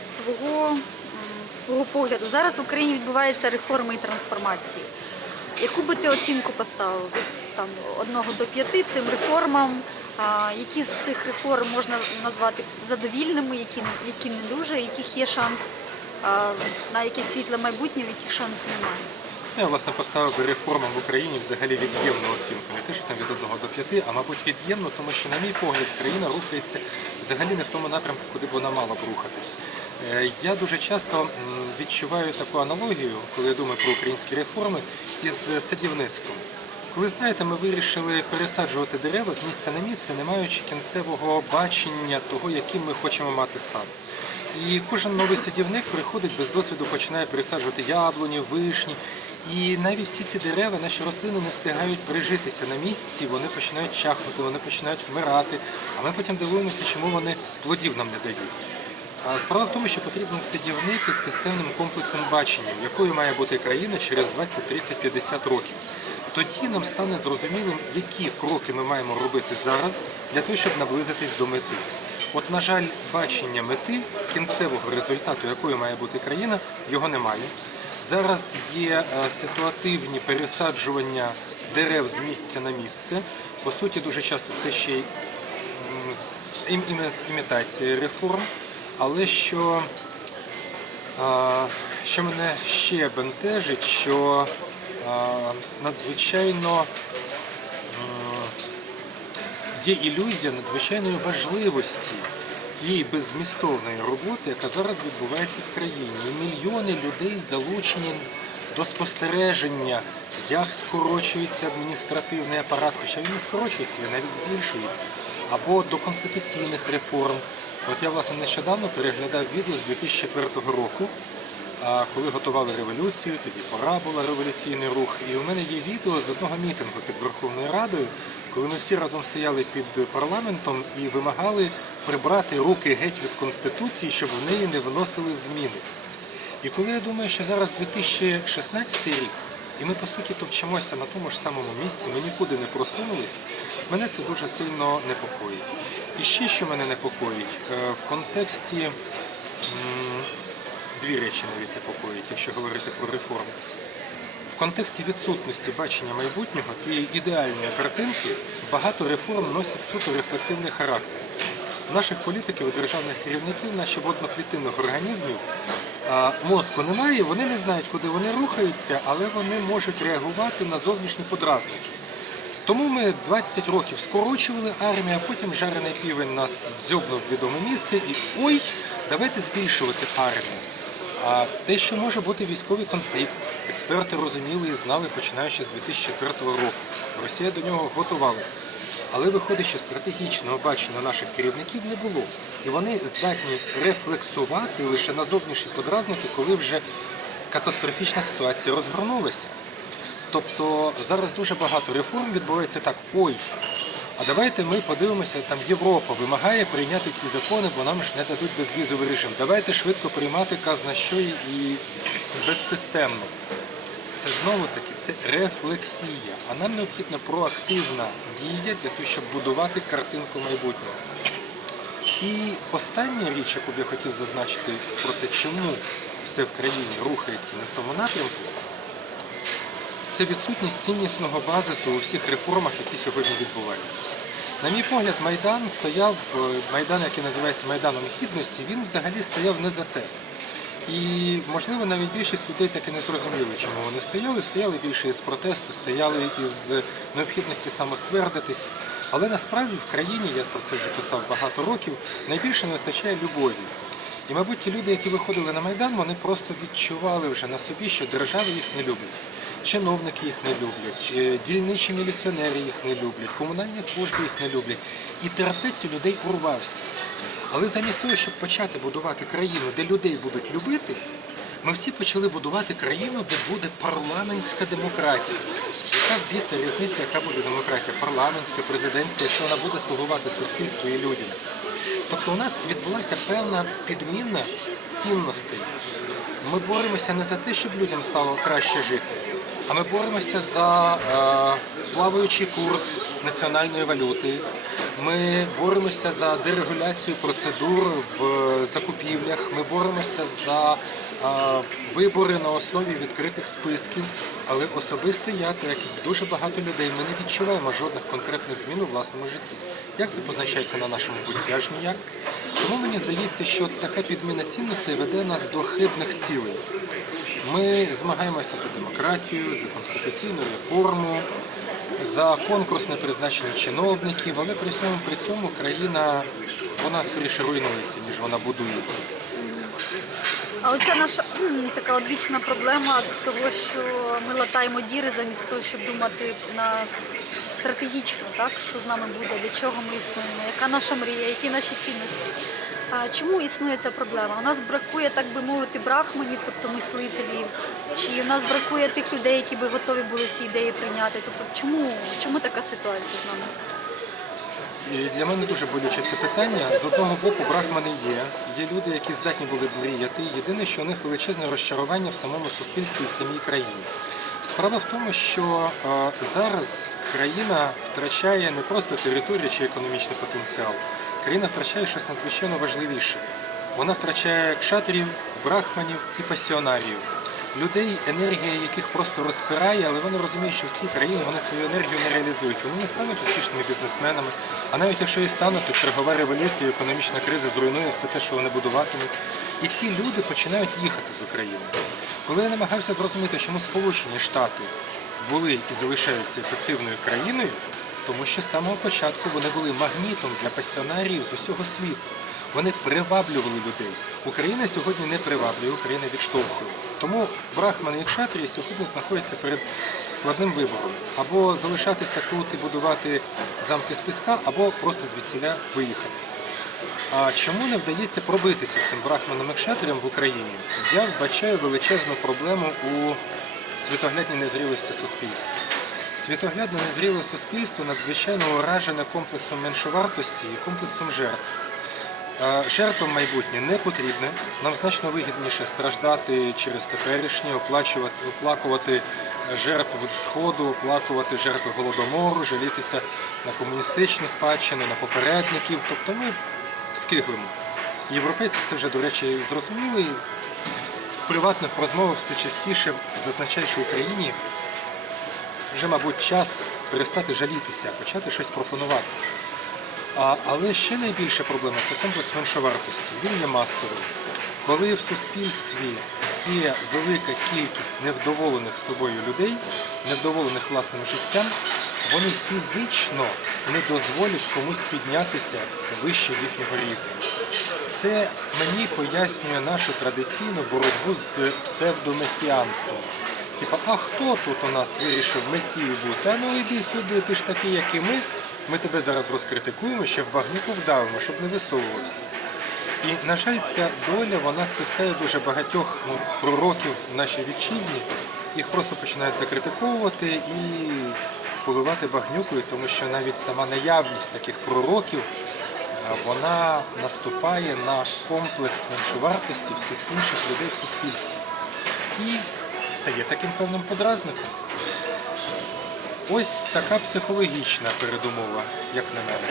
з твого, з твого погляду, зараз в Україні відбуваються реформи і трансформації. Яку би ти оцінку поставив від там одного до п'яти цим реформам? Які з цих реформ можна назвати задовільними, які, які не дуже, яких є шанс на якесь світле майбутнє, в яких шансу немає? Я власне поставив би реформам в Україні взагалі від'ємну оцінку. Не те, що там від 1 до 5, а мабуть від'ємну, тому що, на мій погляд, країна рухається взагалі не в тому напрямку, куди б вона мала б рухатись. Е, Я дуже часто відчуваю таку аналогію, коли я думаю про українські реформи, із садівництвом. Коли знаєте, ми вирішили пересаджувати дерева з місця на місце, не маючи кінцевого бачення того, яким ми хочемо мати сад. І кожен новий садівник приходить без досвіду, починає пересаджувати яблуні, вишні. І навіть всі ці дерева, наші рослини не встигають прижитися на місці, вони починають чахнути, вони починають вмирати, а ми потім дивуємося, чому вони плодів нам не дають. Справа в тому, що потрібен садівник із системним комплексом бачення, якою має бути країна через 20, 30, 50 років. Тоді нам стане зрозумілим, які кроки ми маємо робити зараз для того, щоб наблизитись до мети. От, на жаль, бачення мети, кінцевого результату, якою має бути країна, його немає. Зараз є е, ситуативні пересаджування дерев з місця на місце. По суті, дуже часто це ще й імітація реформ. Але що, що мене ще бентежить, що надзвичайно є ілюзія надзвичайної важливості тієї беззмістовної роботи, яка зараз відбувається в країні. І мільйони людей залучені до спостереження, як скорочується адміністративний апарат, хоча він не скорочується, він навіть збільшується, або до конституційних реформ. От я власне нещодавно переглядав відео з 2004 року. Коли готували революцію, тоді пора була революційний рух. І у мене є відео з одного мітингу під Верховною Радою, коли ми всі разом стояли під парламентом і вимагали прибрати руки геть від Конституції, щоб в неї не вносили зміни. І коли я думаю, що зараз 2016 рік, і ми по суті товчимося на тому ж самому місці, ми нікуди не просунулись, мене це дуже сильно непокоїть. І ще що мене непокоїть, е, в контексті дві речі навіть непокоїть, якщо говорити про реформи. В контексті відсутності бачення майбутнього тієї ідеальної картинки багато реформ носять суто рефлективний характер. Наших політиків і державних керівників, наших водноклітинних організмів мозку немає, вони не знають, куди вони рухаються, але вони можуть реагувати на зовнішні подразники. Тому ми 20 років скорочували армію, а потім жарений півень нас дзьобнув в відоме місце і ой, давайте збільшувати армію. А те, що може бути військовий конфлікт, експерти розуміли і знали, починаючи з 2004 року. Росія до нього готувалася. Але виходить, що стратегічного бачення наших керівників не було. І вони здатні рефлексувати лише на зовнішні подразники, коли вже катастрофічна ситуація розгорнулася. Тобто зараз дуже багато реформ відбувається так, ой, а давайте ми подивимося, там Європа вимагає прийняти ці закони, бо нам ж не дадуть безвізовий режим. Давайте швидко приймати казна що і безсистемно. Це знову таки це рефлексія. А нам необхідна проактивна дія для того, щоб будувати картинку майбутнього. І остання річ, яку б я хотів зазначити про те, чому все в країні рухається не в тому напрямку, це відсутність ціннісного базису у всіх реформах, які сьогодні відбуваються. На мій погляд, Майдан стояв, е, Майдан, який називається Майданом Гідності, він взагалі стояв не за те. І, можливо, навіть більшість людей так і не зрозуміли, чому вони стояли. Стояли більше із протесту, стояли із необхідності самоствердитись. Але насправді в країні, я про це вже писав багато років, найбільше не вистачає любові. І, мабуть, ті люди, які виходили на Майдан, вони просто відчували вже на собі, що держава їх не любить. Чиновники їх не люблять, е, дільничі міліціонери їх не люблять, комунальні служби їх не люблять. І терпець у людей урвався. Але замість того, щоб почати будувати країну, де людей будуть любити, ми всі почали будувати країну, де буде парламентська демократія. Яка біса різниця, яка буде демократія? Парламентська, президентська, якщо вона буде слугувати суспільству і людям. Тобто у нас відбулася певна підміна цінностей. Ми боремося не за те, щоб людям стало краще жити, а ми боремося за е, плаваючий курс національної валюти. Ми боремося за дерегуляцію процедур в закупівлях. Ми боремося за а, вибори на основі відкритих списків. Але особисто я, так як і дуже багато людей, ми не відчуваємо жодних конкретних змін у власному житті. Як це позначається на нашому житті? Аж ніяк. Тому мені здається, що така підміна цінностей веде нас до хибних цілей. Ми змагаємося за демократію, за конституційну реформу, за конкурсне призначення чиновників, але при цьому при цьому країна вона скоріше руйнується, ніж вона будується. А оця наша така одвічна проблема того, що ми латаємо діри замість того, щоб думати на стратегічно, так що з нами буде, для чого ми існуємо, яка наша мрія, які наші цінності. А чому існує ця проблема? У нас бракує, так би мовити, брахманів, тобто мислителів, чи у нас бракує тих людей, які би готові були ці ідеї прийняти. Тобто, чому, чому така ситуація з нами? Для мене дуже болюче це питання. З одного боку, брахмани є. Є люди, які здатні були б мріяти. Єдине, що у них величезне розчарування в самому суспільстві і в самій країні. Справа в тому, що е, зараз країна втрачає не просто територію чи економічний потенціал. Країна втрачає щось надзвичайно важливіше. Вона втрачає кшатрів, брахманів і пасіонарів. Людей, енергія яких просто розпирає, але вони розуміють, що в цій країні вони свою енергію не реалізують. Вони не стануть успішними бізнесменами. А навіть якщо і стануть, то чергова революція, економічна криза зруйнує все те, що вони будуватимуть. І ці люди починають їхати з України. Коли я намагався зрозуміти, чому Сполучені Штати були і залишаються ефективною країною, тому що з самого початку вони були магнітом для пасіонарів з усього світу. Вони приваблювали людей. Україна сьогодні не приваблює, Україна відштовхує. Тому брахмани і кшатрії сьогодні знаходяться перед складним вибором. Або залишатися тут і будувати замки з піска, або просто звідсіля виїхати. А чому не вдається пробитися цим брахманам і в Україні? Я вбачаю величезну проблему у світоглядній незрілості суспільства. Світоглядне незріле суспільство надзвичайно уражене комплексом меншовартості і комплексом жертв. Жертвам майбутнє не потрібне. Нам значно вигідніше страждати через теперішнє, оплакувати жертв Сходу, оплакувати жертв голодомору, жалітися на комуністичну спадщину, на попередників. Тобто ми скиглимо. Європейці це вже, до речі, зрозуміли. В приватних розмовах все частіше зазначають, що Україні вже, мабуть, час перестати жалітися, почати щось пропонувати. А, але ще найбільша проблема це комплекс меншовартості. Він є масовий. Коли в суспільстві є велика кількість невдоволених собою людей, невдоволених власним життям, вони фізично не дозволять комусь піднятися вище їхнього рівня. Це мені пояснює нашу традиційну боротьбу з псевдомесіанством. Типа, а хто тут у нас вирішив месію бути? А ну йди сюди, ти ж такий, як і ми. Ми тебе зараз розкритикуємо, ще в багнюку вдавимо, щоб не висовувався. І, на жаль, ця доля вона спіткає дуже багатьох ну, пророків в нашій вітчизні. Їх просто починають закритиковувати і поливати багнюкою, тому що навіть сама наявність таких пророків вона наступає на комплекс меншовартості всіх інших людей в суспільстві. І стає таким певним подразником. Ось така психологічна передумова, як на мене.